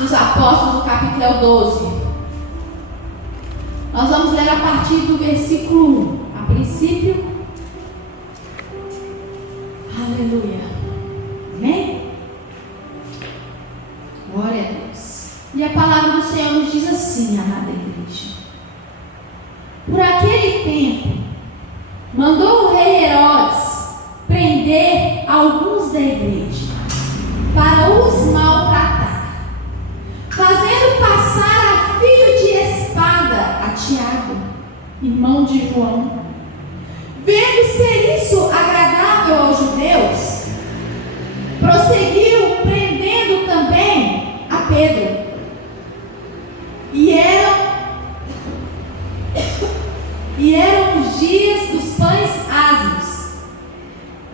dos Apóstolos, no capítulo 12. Nós vamos ler a partir do versículo 1. A princípio. Aleluia. Amém? Glória a Deus. E a palavra do Senhor nos diz assim, amada igreja. Por aquele tempo, mandou o rei Herodes prender alguns da igreja, para os maltratar, fazendo passar a fio de espada a Tiago, irmão de João. Vendo ser isso agradável aos judeus, prosseguiu prendendo também a Pedro. E eram os dias dos pães asmos.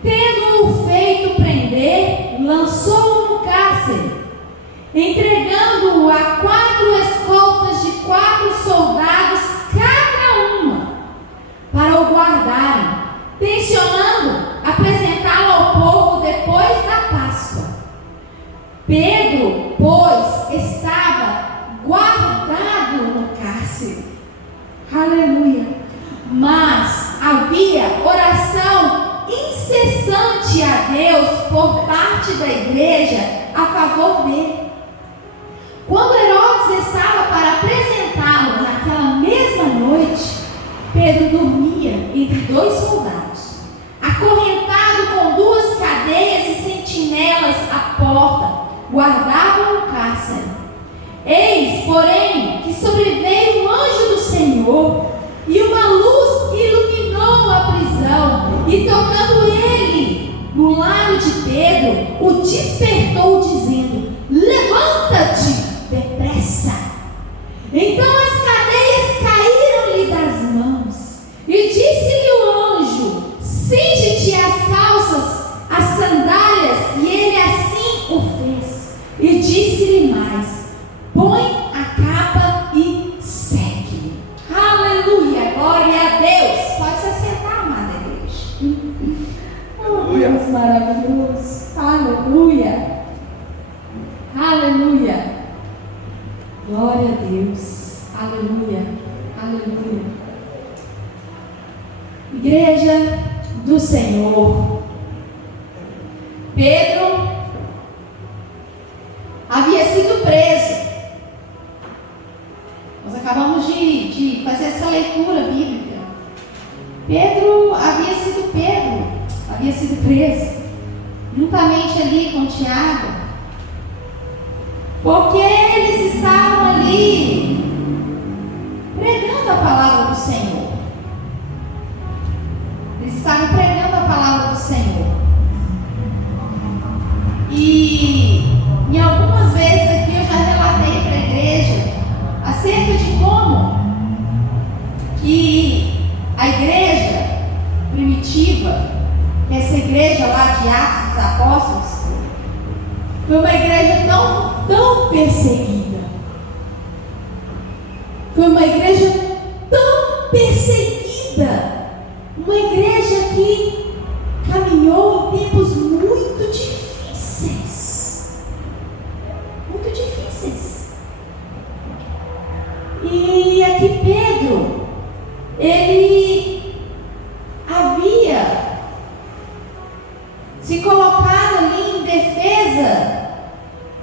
Tendo-o feito prender, lançou-o no cárcere, entregando-o a 4 escoltas de 4 soldados cada uma, para o guardarem, tensionando apresentá-lo ao povo depois da Páscoa. Pedro, pois, estava guardado no cárcere. Aleluia. Mas havia oração incessante a Deus por parte da igreja a favor dele. Quando Herodes estava para apresentá-lo naquela mesma noite, Pedro dormia entre 2 soldados, acorrentado com 2 cadeias e sentinelas à porta, guardavam o cárcere. Eis, porém, que sobreveio um anjo do Senhor, e uma luz iluminou a prisão, e tocando ele no lado de Pedro, o despertou, dizendo: levanta-te depressa. Então as cadeias caíram-lhe das mãos, e disse-lhe o anjo: cinge-te as calças, as sandálias, e ele assim o fez. E disse-lhe mais: põe a capa e segue. Aleluia, glória a Deus. Pode se assentar, amada igreja. Oh, Deus maravilhoso. Aleluia. Aleluia. Glória a Deus. Aleluia. Aleluia. Igreja do Senhor. Pedro havia sido preso. Nós acabamos de fazer essa leitura bíblica. Pedro havia sido preso, juntamente ali com Tiago, porque eles estavam ali pregando a palavra do Senhor. Eles estavam pregando a palavra do Senhor. E em algumas vezes aqui eu já relatei para a igreja acerca de como que a igreja primitiva, essa igreja lá de Atos dos Apóstolos, foi uma igreja tão perseguida. Foi uma igreja tão perseguida. Uma igreja que caminhou em tempos muito difíceis. Muito difíceis. E aqui Pedro, ele havia se colocado ali em defesa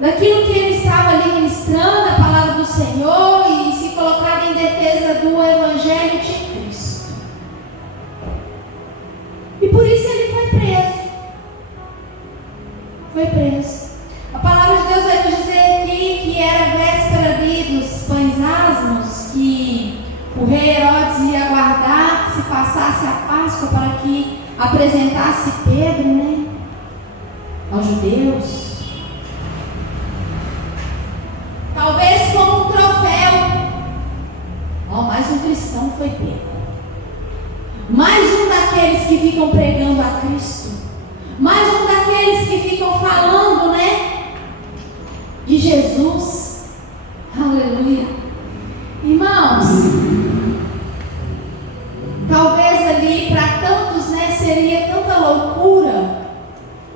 daquilo que ele estava ali ministrando, a palavra do Senhor, e se colocado em defesa do Evangelho de Cristo. E por isso ele foi preso. Foi preso. A palavra de Deus vai nos dizer aqui que era a véspera ali dos pães asmos, que o rei Herodes ia aguardar que se passasse a Páscoa para que apresentasse Pedro, né, aos judeus. Talvez como um troféu. Mais um cristão foi pego. Mais um daqueles que ficam pregando a Cristo. Mais um daqueles que ficam falando, né, de Jesus. Aleluia. Irmãos, talvez ali para tantos, né, seria tanta loucura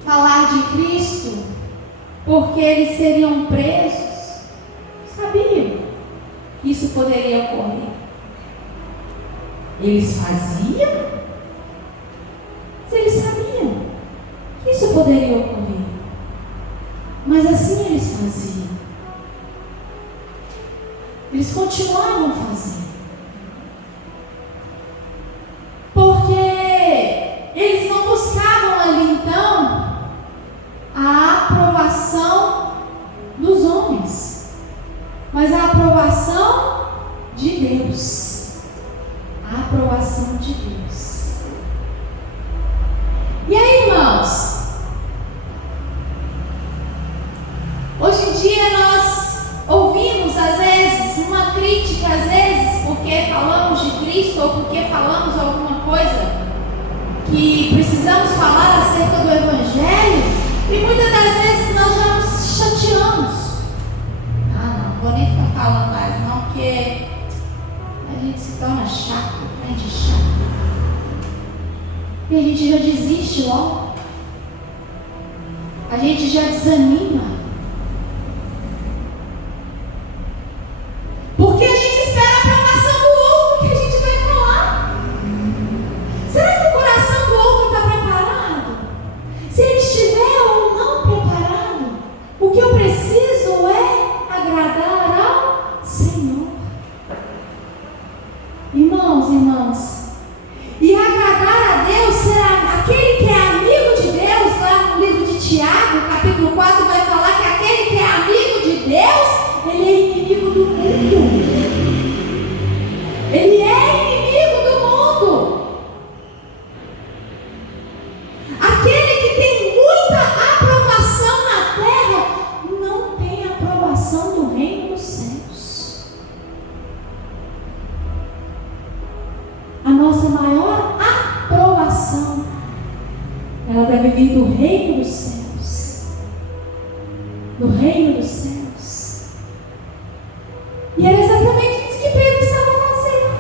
falar de Cristo, porque eles seriam presos, isso poderia ocorrer. Eles faziam, mas eles sabiam que isso poderia ocorrer. Mas assim eles faziam. Eles continuavam fazendo. Porque eles não buscavam ali então a aprovação dos homens, mas a aprovação de Deus. A aprovação de Deus. E aí, irmãos, hoje em dia nós ouvimos às vezes uma crítica, às vezes porque falamos de Cristo ou porque falamos alguma coisa que precisamos falar acerca do Evangelho, e muitas das vezes nós já nos chateamos. Não vou nem ficar falando mais não, porque a gente se torna chato, gente chato. E a gente já desiste logo. A gente já desanima. Porque a gente espera a aprovação do outro que a gente vai falar. Será que o coração do outro está preparado? Se ele estiver ou não preparado, o que eu preciso é agradar ao Senhor. Irmãos e irmãs, e agradar a Deus será aquele que é amigo de Deus. Lá no livro de Tiago, capítulo 4, vai falar que aquele que é amigo de Deus, ele é inimigo do mundo. Ele é inimigo do mundo. Aquele que tem muita aprovação na terra não tem aprovação do reino dos céus. A nossa maior aprovação, ela deve vir do reino dos céus. Do reino dos céus. E era exatamente isso que Pedro estava fazendo.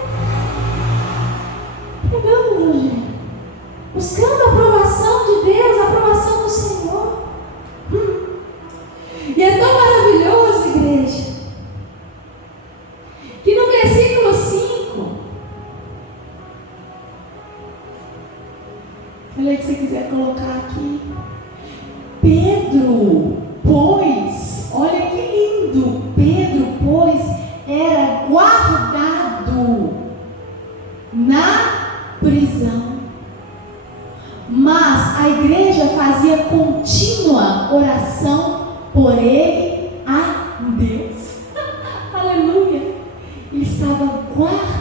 Pregando o Evangelho. Buscando a aprovação de Deus, a aprovação do Senhor. E é tão maravilhoso, igreja, que no versículo 5, olha que você quiser colocar aqui, Pedro, pois, olha que lindo, Pedro, pois, era guardado na prisão, mas a igreja fazia contínua oração por ele a Deus. Aleluia! Ele estava guardado.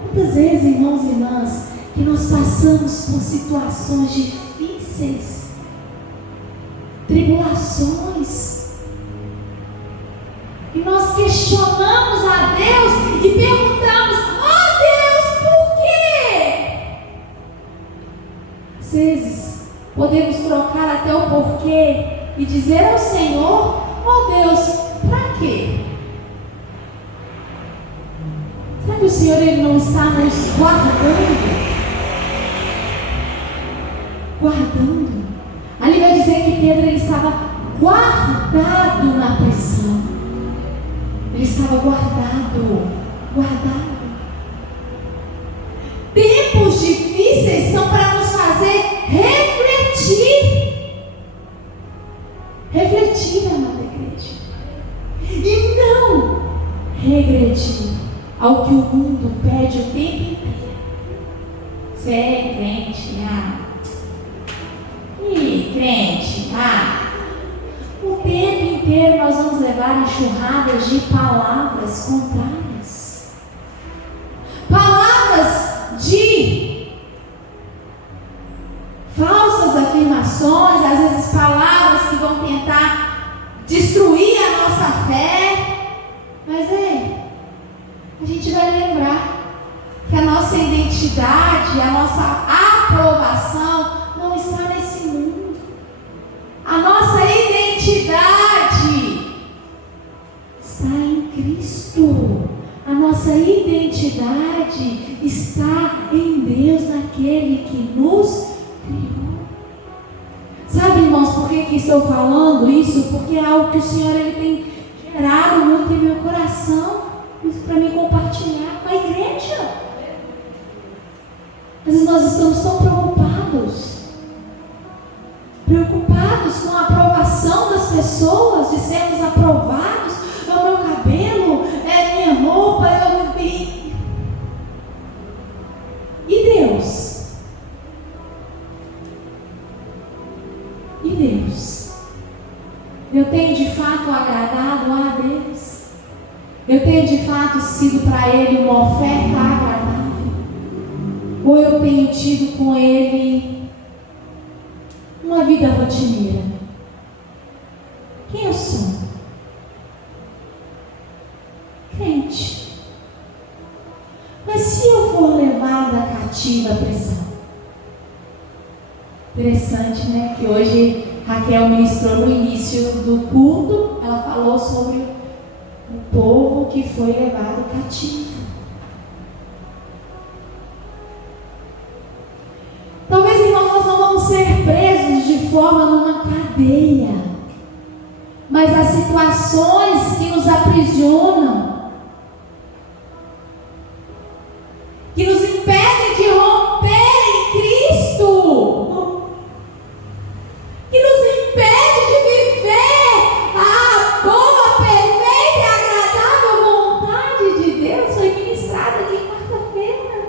Quantas vezes, irmãos e irmãs, que nós passamos por situações difíceis, tribulações, e nós questionamos a Deus e perguntamos: oh Deus, por quê? Às vezes podemos trocar até o porquê e dizer ao Senhor: oh Deus, para quê? Será que o Senhor ele não está nos guardando? Guardando. Ali vai dizer que Pedro ele estava guardado na prisão. Ele estava guardado. Tempos difíceis são para nos fazer refletir. Refletir, amada igreja. E não regredir ao que o mundo pede o tempo inteiro. Você é crente, crente, o tempo inteiro nós vamos levar enxurradas de palavras contrárias, palavras de falsas afirmações, às vezes palavras que vão tentar destruir a nossa fé. Mas a gente vai lembrar que a nossa identidade, a nossa aprovação não está nesse mundo. A nossa identidade está em Cristo. A nossa identidade está em Deus, naquele que nos criou. Sabe, irmãos, por que estou falando isso? Porque é algo que o Senhor ele tem gerado muito em meu coração, isso para mim compartilhar com a igreja. Às vezes nós estamos tão preocupados com a aprovação das pessoas, de sermos aprovados. É o meu cabelo, é minha roupa, e Deus? E Deus? Eu tenho de fato agradado a Deus? Eu tenho de fato sido para Ele uma oferta agradável? Ou eu tenho tido com Ele uma vida rotineira? Quem eu sou? Crente. Mas se eu for levada cativa à prisão? Interessante, né? Que hoje Raquel ministrou no início do culto, ela falou sobre o povo que foi levado cativo. Talvez, irmãos, nós não vamos ser presos de forma numa cadeia, mas as situações que nos aprisionam, que nos impedem de romper em Cristo, que nos impede de viver a boa, perfeita e agradável vontade de Deus, foi ministrada aqui quarta-feira.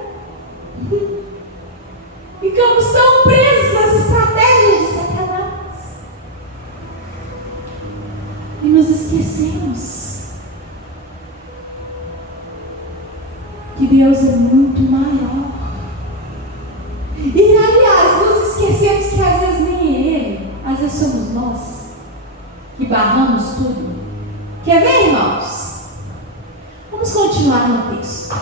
Ficamos tão presos às estratégias de Satanás e nos esquecemos que Deus é muito maior. E aliás, nos esquecemos que às vezes nem Ele, às vezes somos nós que barramos tudo. Quer ver, irmãos? Vamos continuar no texto.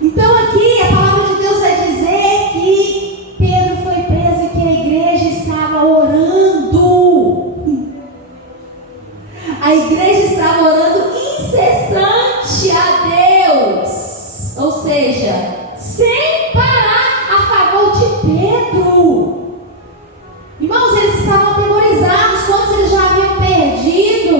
Então aqui a palavra de Deus vai dizer que Pedro foi preso e que a igreja estava orando. A igreja estava orando incessante a Deus, ou seja, sem parar a favor de Pedro. Irmãos, eles estavam atemorizados. Quantos eles já haviam perdido?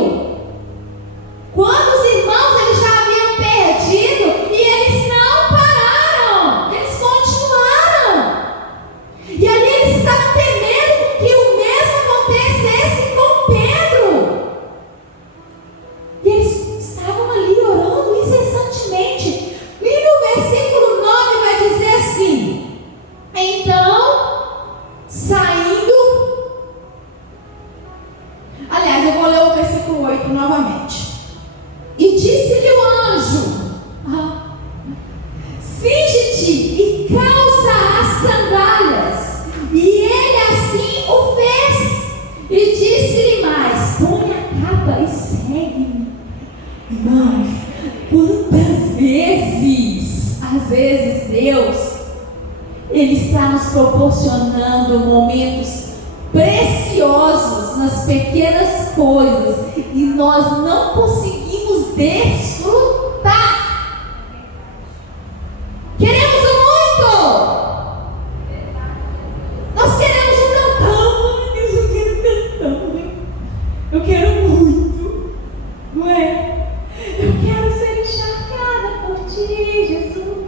Quantos irmãos eles já haviam perdido? E eles não pararam, eles continuaram. E ali eles estavam temendo que o mesmo acontecesse com Pedro. E eles estavam ali orando incessantemente. E no versículo 9 vai dizer assim: então, saindo. Aliás, eu vou ler o versículo 8 novamente. E disse-lhe o anjo: cinge-te e calça as sandálias. E ele assim o fez. E disse-lhe mais: põe a capa e segue-me. Irmãos, quantas vezes, às vezes Deus, Ele está nos proporcionando momentos preciosos nas pequenas coisas e nós não conseguimos desfrutar. Queremos muito. Nós queremos um tantão. Ai, Deus, eu quero tantão. Eu quero muito. Não é? Eu quero ser encharcada por Ti, Jesus.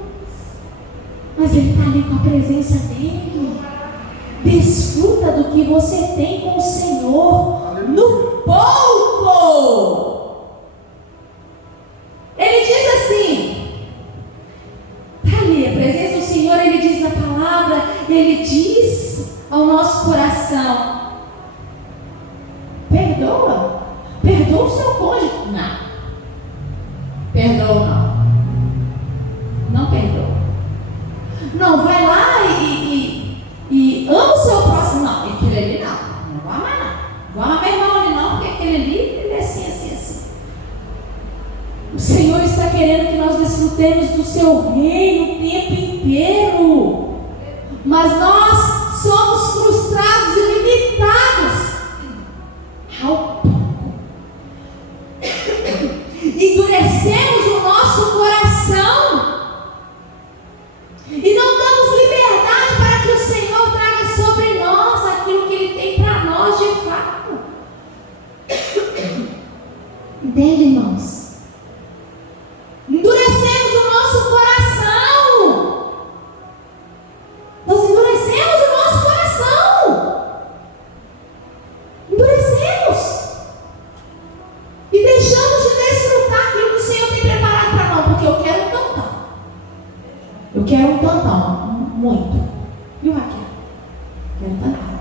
Mas Ele está ali com a presença dEle. Desfruta do que você tem com o Senhor no pouco. Ele diz assim, está ali, a presença do Senhor, Ele diz na palavra, Ele diz ao nosso coração: perdoa o seu cônjuge. Não, perdoa não perdoa. Não, vai lá e ama o seu próximo. Não, aquele ali não vai amar não. Vou amar meu irmão ali não, porque aquele ali, ele é assim. O Senhor está querendo que nós desfrutemos do seu reino o tempo inteiro. Mas nós somos frustrados e limitados ao pouco. Endurecemos o nosso coração e não damos liberdade para que o Senhor traga sobre nós aquilo que Ele tem para nós de fato. Entende, irmãos? Endurecemos o nosso coração. Nós endurecemos o nosso coração. Endurecemos. E deixamos de desfrutar aquilo que o Senhor tem preparado para nós. Porque eu quero um tantão. Eu quero um tantão. Muito. E o Raquel? Quero um tantão.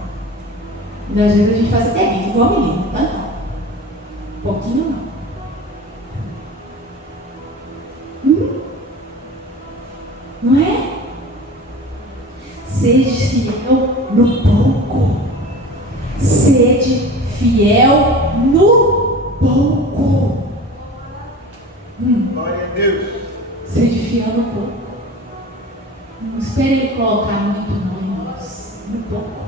E às vezes a gente faz até bico, igual menino. Tantão. Pouquinho não. Não é? Sede fiel no pouco. Sede fiel no pouco. Glória a Deus. Sede fiel no pouco. Não espere ele colocar muito não, irmãos. No pouco.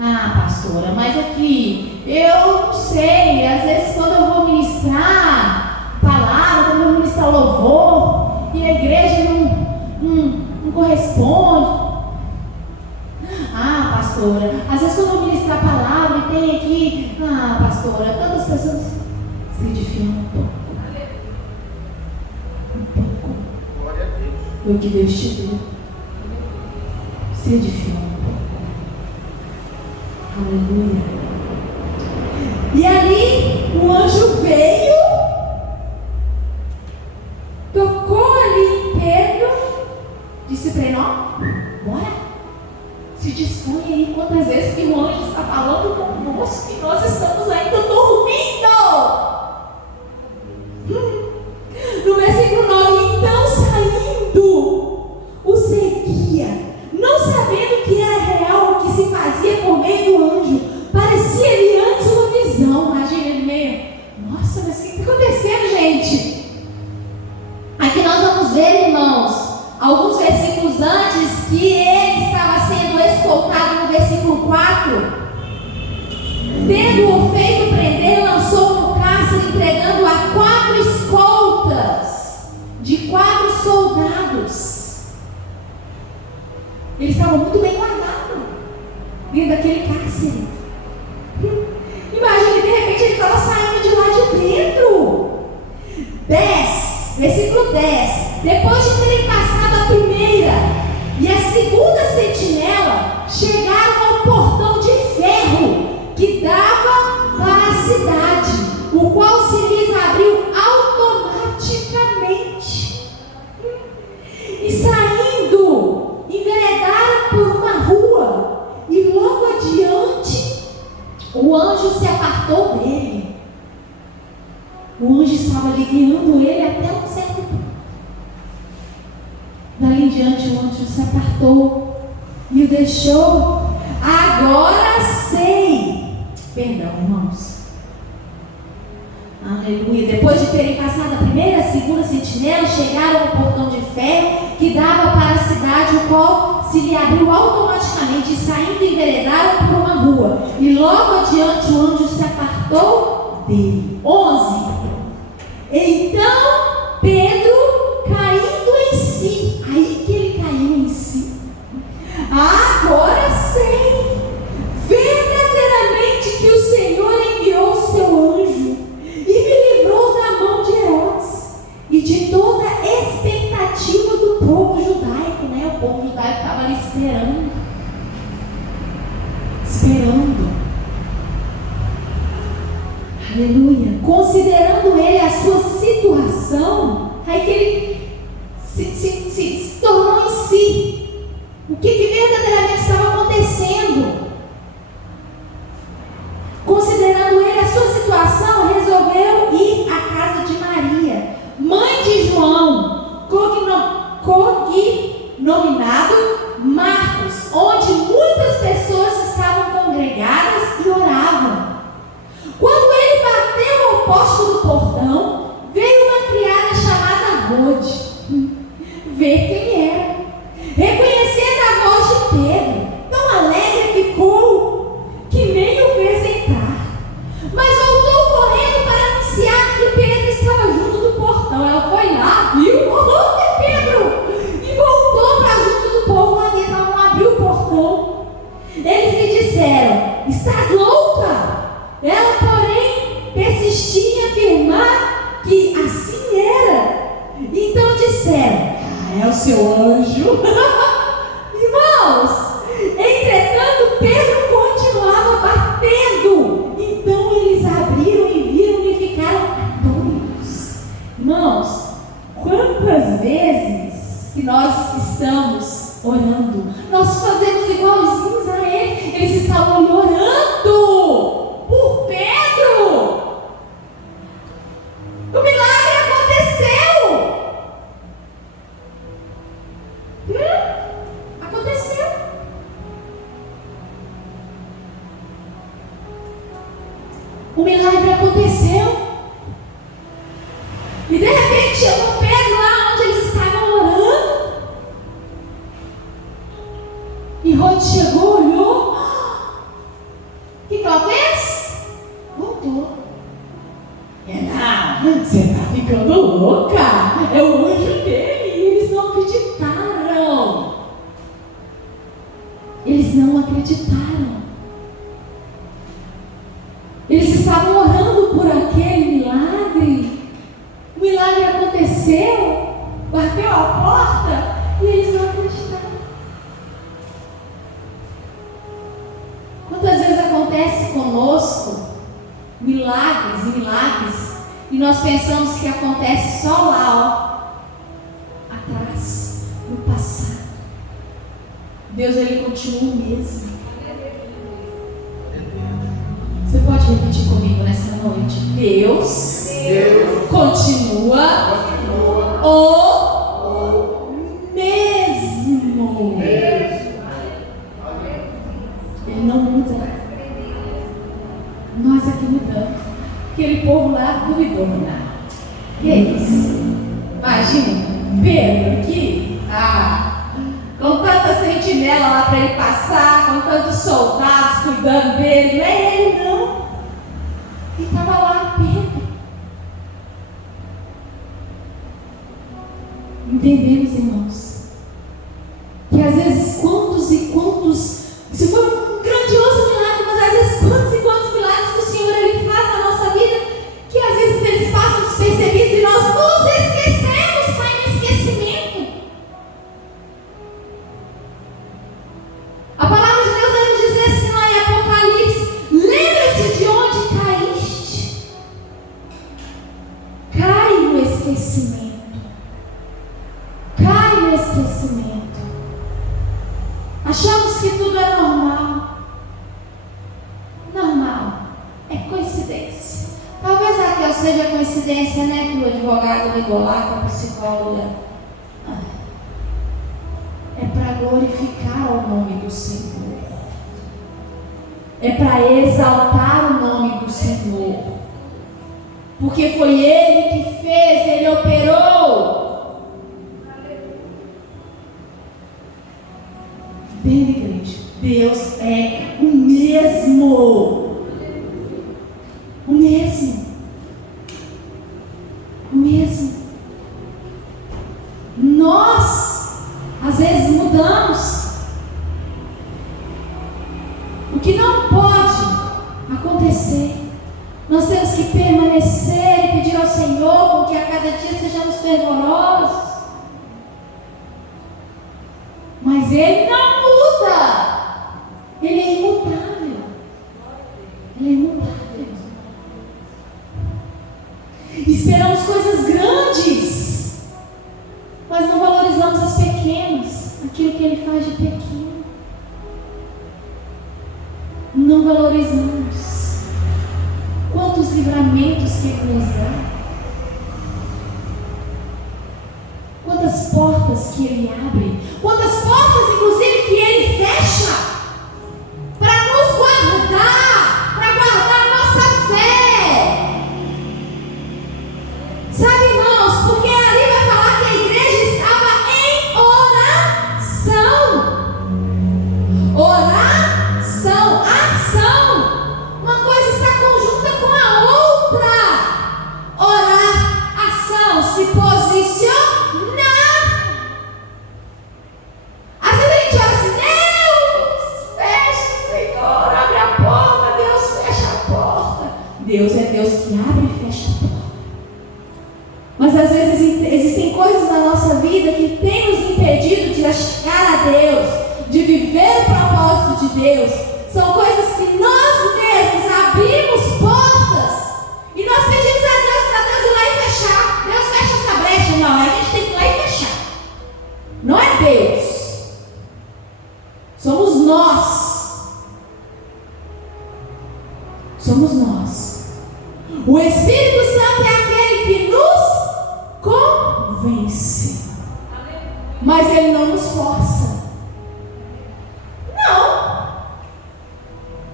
Ah, pastora, mas aqui, eu não sei, às vezes quando eu vou ministrar palavra, quando eu vou ministrar louvor, e a igreja não corresponde. Ah, pastora, às vezes quando eu vou ministrar palavra e tem aqui, pastora, tantas pessoas se edificam um pouco. Um pouco. Glória a Deus. Foi o que Deus te deu. Se edificam um pouco. Aleluia. E ali o anjo veio, tocou ali em Pedro, disse para ele: ó, bora. Se dispõe aí quantas vezes que o anjo está falando conosco e nós estamos ainda dormindo. No versículo 9, então saindo, o seguia, não sabendo que era real o que se fazia por meio do anjo. Parecia-lhe antes uma visão. Imagina ele meio, nossa, mas o que está acontecendo, gente? Aqui nós vamos ver, irmãos, alguns versículos antes, que ele estava sendo escoltado no versículo 4. Tendo-o feito prender, lançou no cárcere, entregando a 4 escoltas de 4 soldados. Ele estava muito bem guardado dentro daquele cárcere. Imagine, de repente ele estava saindo de lá de dentro. 10, versículo 10. Depois de terem passado a primeira e a segunda sentinela, chegaram ao portão de ferro que dava para a cidade, o qual se lhes abriu automaticamente. E saindo, enveredaram por uma rua, e logo adiante o anjo se apartou dele. O anjo estava ali guiando ele até um certo ponto. Dali em diante o anjo se apartou e o deixou. Agora sei. Perdão, irmãos. Aleluia. Depois de terem passado a primeira e a segunda sentinela, chegaram ao portão de ferro que dava para a cidade, o qual se lhe abriu automaticamente, e saindo enveredaram por uma rua. E logo adiante o anjo se apartou dele. 11. Então Pedro, caindo em si, aí que ele caiu em si. Agora sei verdadeiramente que o Senhor enviou o seu anjo e me livrou da mão de Herodes e de toda a expectativa do povo judaico, né? O povo judaico estava ali esperando. Aleluia. Considerando ele a sua situação, aí que ele se tornou em si. O que verdadeiramente estava acontecendo? Considerando ele a sua situação, resolveu ir à casa de Maria, mãe de João, cognominado Marcos, onde muitas pessoas estavam congregadas e oravam. Quando ele bateu ao poste do portão, veio uma criada chamada Rode ver quem era. Reconhecendo a voz de Pedro, tão alegre ficou que nem o fez entrar, mas voltou correndo para anunciar que Pedro estava junto do portão. Ela foi lá, viu? Oh, Pedro! E voltou para junto do povo lá dentro. Ela não abriu o portão. Eles lhe disseram: estás louca? Ela, porém, seu anjo. Irmãos, entretanto, Pedro continuava batendo. Então eles abriram e viram e ficaram atônitos. Irmãos, quantas vezes que nós estamos orando, nós fazemos igualzinhos a eles. Eles estavam orando por Pedro. O milagre aconteceu. Aconteceu. O milagre aconteceu. E de repente chegou Pedro lá onde eles estavam orando. E Rod chegou, olhou. O que ela fez? Voltou. Não, você está ficando louca. É o anjo dele. E eles não acreditaram. Eles não acreditaram. Eles estavam orando por aquele milagre. O milagre aconteceu. Bateu a porta. E eles não acreditaram. Quantas vezes acontece conosco milagres e milagres, e nós pensamos que acontece só lá, ó, atrás, no passado. Deus, ele continua o mesmo. Você pode repetir comigo nessa noite? Deus continua o mesmo. Ele não muda. Nós aqui mudamos. Aquele povo lá duvidou, né? E é isso. Imagina, Pedro aqui, com tanta sentinela lá para ele passar, com tantos soldados cuidando dele. Não é ele, não. Ele estava lá, Pedro. Entendemos, irmãos, que às vezes quantos e quantos, se for um grandioso milagre, mas às vezes quantos e quantos milagres que o Senhor ele faz na nossa vida, que às vezes eles passam despercebidos e nós nos esquecemos, cai no esquecimento. A palavra de Deus vai nos dizer assim lá em Apocalipse: lembra-te de onde caíste. Cai no esquecimento. Cai no esquecimento. Achamos que tudo é normal. Normal. É coincidência. Talvez aquilo seja coincidência, né? Que o advogado ligou lá com a psicóloga. É para glorificar o nome do Senhor. É para exaltar o nome do Senhor. Porque foi Ele que fez, Ele operou. Bem, igreja, Deus é o mesmo. O mesmo. O mesmo. Nós, às vezes, mudamos. O que não pode acontecer. Nós temos que permanecer e pedir ao Senhor que a cada dia sejamos fervorosos. Mas Ele não muda. Ele é imutável. Ele é imutável. Esperamos coisas grandes, mas não valorizamos as pequenas, aquilo que Ele faz de pequeno. Não valorizamos. Quantos livramentos que Ele nos dá. Quantas portas que Ele abre. Quantas portas, inclusive, que Ele fecha. Para nos guardar. Para guardar a nossa fé. Sabe, irmãos, porque ali vai falar que a igreja estava em oração. Oração, ação. Uma coisa está conjunta com a outra. Orar, ação, se posicionar. Às vezes a gente ora assim: Deus, fecha, Senhor, abre a porta. Deus, fecha a porta. Deus é Deus que abre e fecha a porta. Mas às vezes existem coisas na nossa vida que tem nos chegar a Deus, de viver o propósito de Deus, são coisas que nós mesmos abrimos portas e nós pedimos a Deus para Deus ir lá e fechar. Deus fecha essa brecha. Não, a gente tem que ir lá e fechar. Não é Deus. Somos nós. Somos nós. O Espírito Santo é aquele que nos convence. Mas ele não nos força. Não.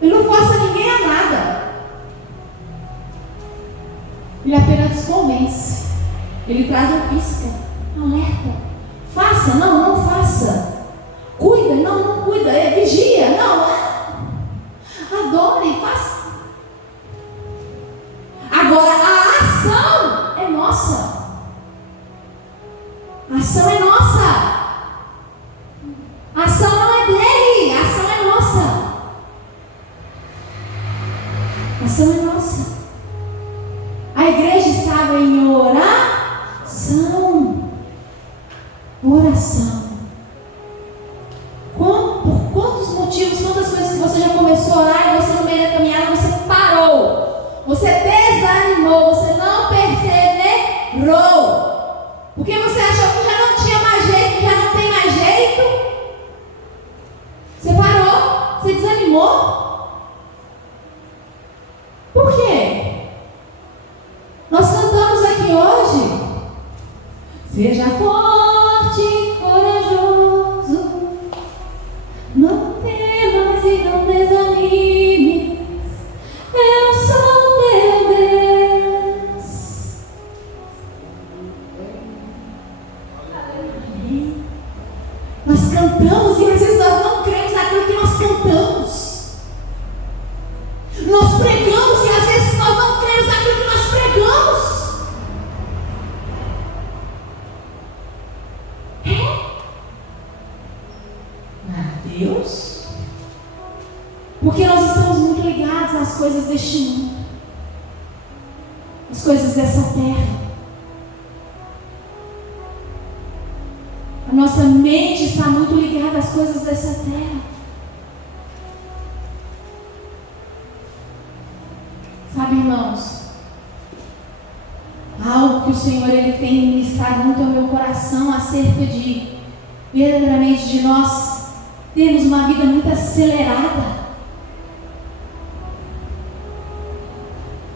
Ele não força ninguém a nada. Ele apenas nos convence. Ele traz um pisca, alerta. Faça, não faça. Cuida, não cuida. Vigia, não. Adore, faça. Agora a ação é nossa. A ação é nossa. A ação não é dele, a ação é nossa. A ação é nossa. A igreja estava em oração. Oração. Por quantos motivos, quantas coisas que você já começou a orar e você no meio da caminhada você parou. Você desanimou, você não perseverou. Porque você achou que já não tinha mais jeito, que já não tem mais jeito. Você parou, você desanimou. Por quê? Nós cantamos aqui hoje. Seja forte e corajoso, não temas e não desanimes, eu sou teu Deus. Amém. Nós cantamos e às vezes nós não cremos naquilo que nós cantamos. Nós pregamos e às vezes nós não cremos naquilo que nós pregamos. Deus, porque nós estamos muito ligados às coisas deste mundo, às coisas dessa terra. A nossa mente está muito ligada às coisas dessa terra. Sabe, irmãos, algo que o Senhor ele tem ministrado muito ao meu coração acerca de verdadeiramente de nós temos uma vida muito acelerada.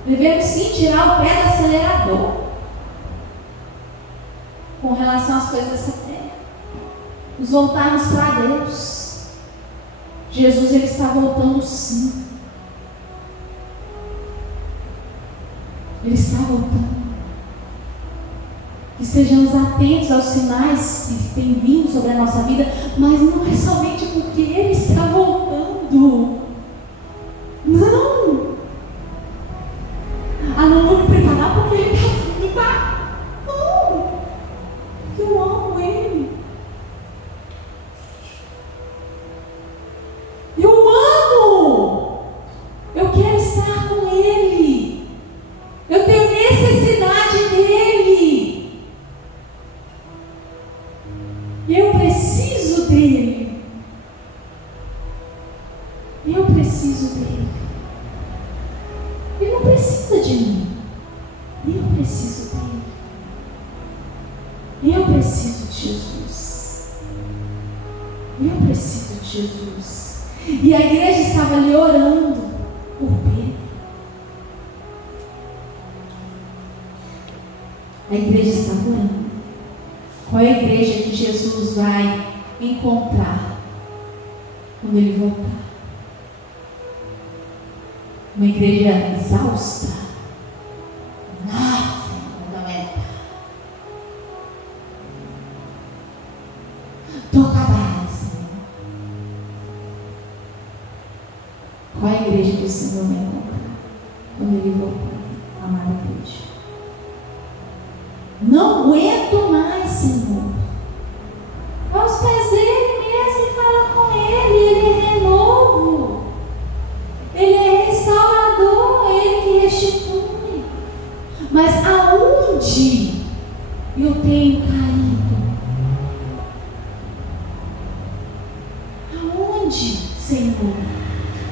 Devemos sim tirar o pé do acelerador com relação às coisas dessa terra. Nos voltarmos para Deus. Jesus ele está voltando sim. Ele está voltando. Que estejamos atentos aos sinais que têm vindo sobre a nossa vida, mas não é somente porque Ele está voltando. Não! Não vou me preparar porque Ele está vindo, tá? Não! Eu amo Ele. Eu amo! Eu quero estar com Ele. Eu tenho necessidade dEle. Eu preciso dele. Eu preciso dele. Ele não precisa de mim. Eu preciso dele. Eu preciso de Jesus. Eu preciso de Jesus. E a igreja estava ali orando por Pedro. A igreja estava orando. Qual é a igreja que Jesus vai encontrar quando Ele voltar? Uma igreja exausta. Não aguenta. Estou acabada, Senhor. Qual é a igreja que o Senhor vai encontrar quando Ele voltar, amada igreja? Não aguento mais, Senhor. Vai aos pés dele mesmo e fala com ele. Ele é renovo. Ele é restaurador. É ele que restitui. Mas aonde eu tenho caído? onde, Senhor?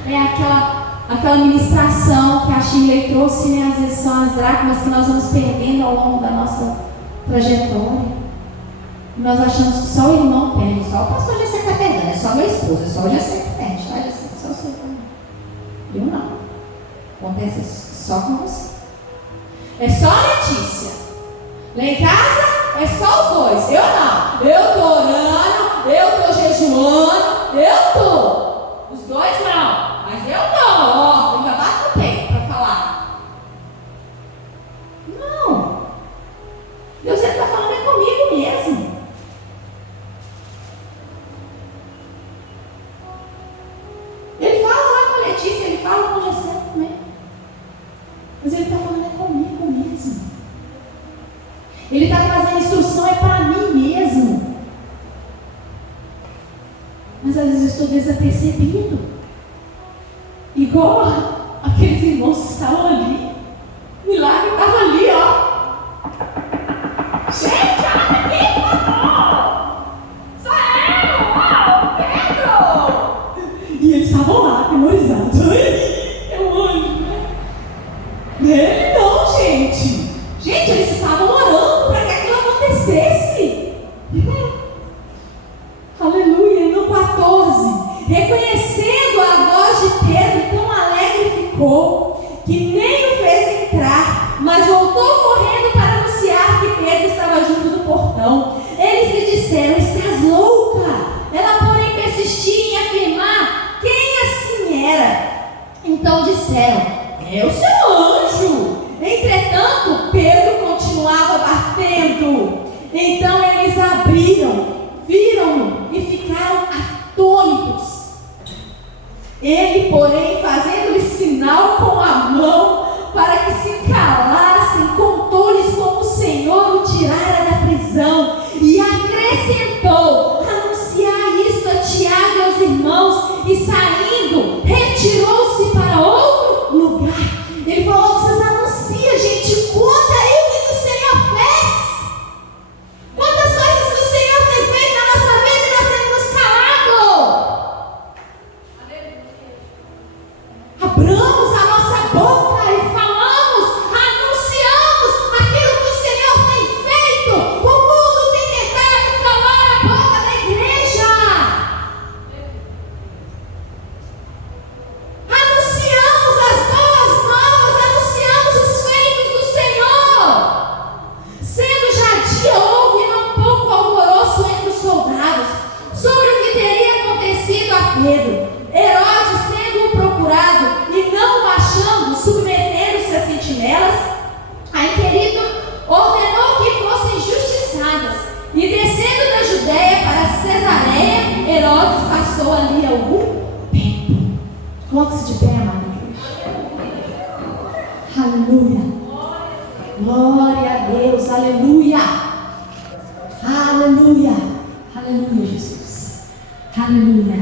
É aquela ministração que a Shirley trouxe, né? Às vezes são as dracmas que nós vamos perdendo ao longo da nossa trajetória. Nós achamos que só o irmão perde, só o pastor já está perdendo, é só meu esposo, é só o Jacé que perde, tá? Jacé, só o seu também. Eu não. Acontece só com você. É só a Letícia. Lá em casa é só os dois. Eu não. Eu estou orando, eu estou jejuando, eu estou. Os dois não. Mas eu estou. Ó, ainda bato no peito para falar. Não. Deus está falando é comigo mesmo. Ele fala lá com a Letícia, ele fala com o Jacé também. Mas ele está falando é comigo mesmo. Ele está trazendo instrução é para mim mesmo. Mas às vezes eu estou desapercebido. Igual aqueles irmãos que estavam ali. O milagre estava ali, ó. Gente, olha aqui, por favor. Sou eu, Pedro. E eles estavam lá, atemorizados. É um anjo, né? Ele não, gente. Gente, eles estavam orando para que aquilo acontecesse. Aleluia. No 14, reconhecendo a voz de Pedro, tão alegre ficou, que nem o fez entrar, mas voltou correndo para anunciar que Pedro estava junto do portão. Eles lhe disseram: estás louca? Ela, porém, persistia em afirmar quem assim era. Então disseram: é o seu anjo. Entretanto, Pedro continuava batendo. Então eles abriram, viram-no e ficaram atônitos. Ele, porém, fazendo-lhe sinal com a mão para que se calassem, contou-lhes como o Senhor o tirara da prisão e acrescentou: anunciai isto a Tiago e aos irmãos. E saindo, retirou-se para outro lugar. Ele falou: vocês anunciam, gente, conta aí o que o Senhor fez. Quantas coisas que o Senhor tem feito na nossa vida e nós temos nos calado. Abramos a nossa boca e falamos, anunciamos aquilo que o Senhor tem feito. O mundo tem tentado calar a boca da igreja. Anunciamos as boas novas, anunciamos os feitos do Senhor. Sendo já dia, houve um pouco alvoroço entre os soldados sobre o que teria acontecido a Pedro. Herodes, tendo-o procurado e não o achando, submetendo-se às sentinelas, a inquirido ordenou que fossem justiçadas. E descendo da Judéia para Cesareia, Herodes passou ali algum tempo. Coloque-se de pé, amada igreja. Aleluia. Glória a Deus. Aleluia. Aleluia. Aleluia, Jesus. Aleluia.